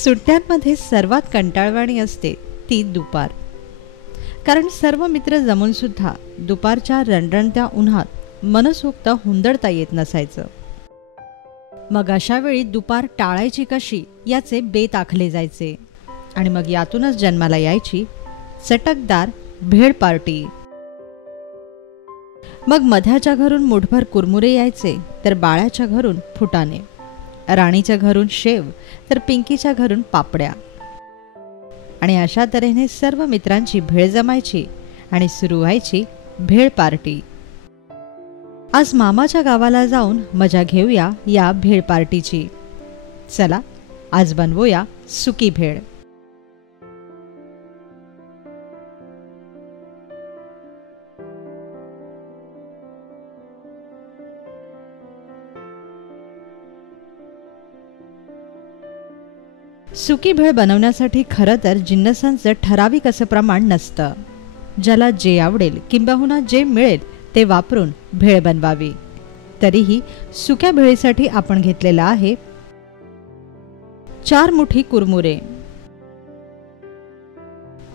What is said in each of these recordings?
सुट्ट्यांमध्ये सर्वात कंटाळवाणी असते ती दुपार. कारण सर्व मित्र जमून सुद्धा दुपारच्या रणरणत्या उन्हात मनसोक्त हुंदडता येत नसायचं. मग अशा वेळी दुपार टाळायची कशी याचे बेत आखले जायचे आणि मग यातूनच जन्माला यायची चटकदार भेळ पार्टी. मग मध्याच्या घरून मुठभर कुरमुरे यायचे, तर बाळ्याच्या घरून फुटाणे, राणीच्या घरून शेव, तर पिंकीच्या घरून पापड्या. आणि अशा तऱ्हेने सर्व मित्रांची भेळ जमायची आणि सुरू व्हायची भेळ पार्टी. आज मामाच्या गावाला जाऊन मजा घेऊया या भेळ पार्टीची. चला आज बनवूया सुकी भेळ. सुकी भेळ बनवण्यासाठी खरं तर जिन्नसांचं ठराविक असं प्रमाण नसतं. ज्याला जे आवडेल किंबहुना जे मिळेल ते वापरून भेळ बनवावी. तरीही सुक्या भेळीसाठी आपण घेतलेला आहे 4 मुठी कुरमुरे,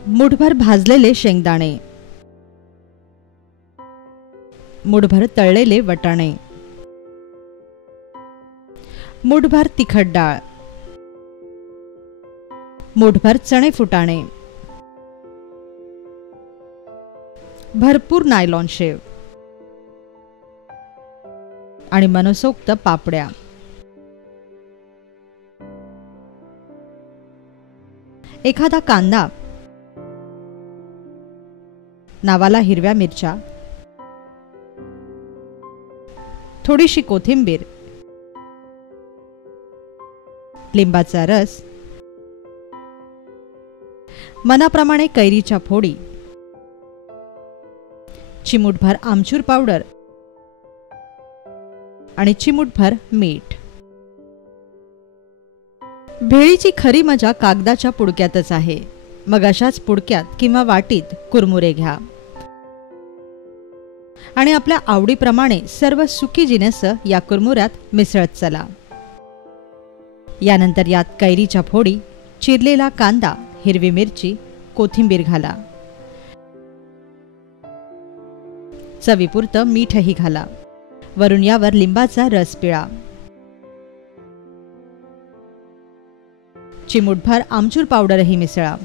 मुठभर भाजलेले शेंगदाणे, मुठभर तळलेले वटाणे, मुठभर तिखट डाळ, मुठभर चणे फुटाणे, भरपूर नायलॉन शेव आणि मनसोक्त पापड्या. एखादा कांदा, नावाला हिरव्या मिरच्या, थोडीशी कोथिंबीर, लिंबाचा रस, मनाप्रमाणे कैरीच्या फोडी, चिमूटभर आमचूर पावडर आणि चिमूटभर मीठ. भेळीची खरी मजा कागदाच्या पुडक्यातच आहे. मग अशाच पुडक्यात किंवा वाटीत कुरमुरे घ्या आणि आपल्या आवडीप्रमाणे सर्व सुकी जिन्नस या कुरमुऱ्यात मिसळत चला. यानंतर यात कैरीच्या फोडी, चिरलेला कांदा, हिरवी मिरची, कोथिंबीर घाला. चवीपुरतं मीठही घाला. वरून यावर लिंबाचा रस पिळा. चिमूटभर आमचूर पावडरही मिसळा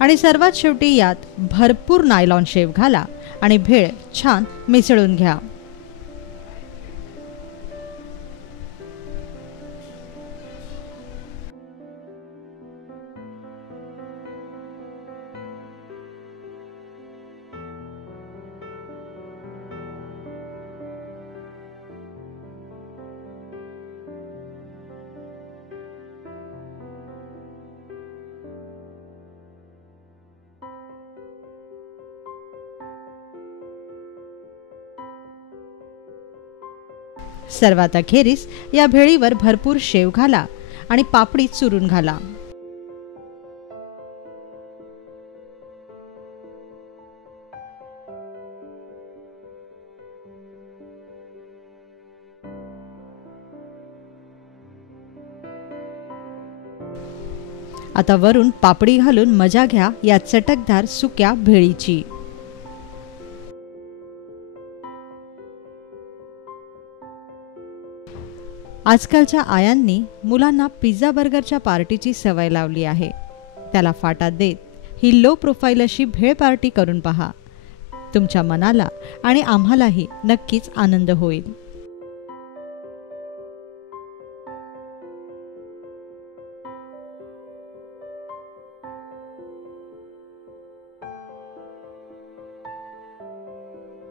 आणि सर्वात शेवटी यात भरपूर नायलॉन शेव घाला आणि भेळ छान मिसळून घ्या. सर्वात अखेरीस या भेळीवर भरपूर शेव घाला आणि पापडी चुरून घाला. आता वरून पापडी घालून मजा घ्या या चटकदार सुक्या भेळीची. आजकालच्या आयांनी मुलांना पिझ्झा बर्गरच्या पार्टीची सवय लावली आहे. त्याला फाटा देत ही लो प्रोफाईल अशी भेळ पार्टी करून पहा. तुमच्या मनाला आणि आम्हालाही नक्कीच आनंद होईल.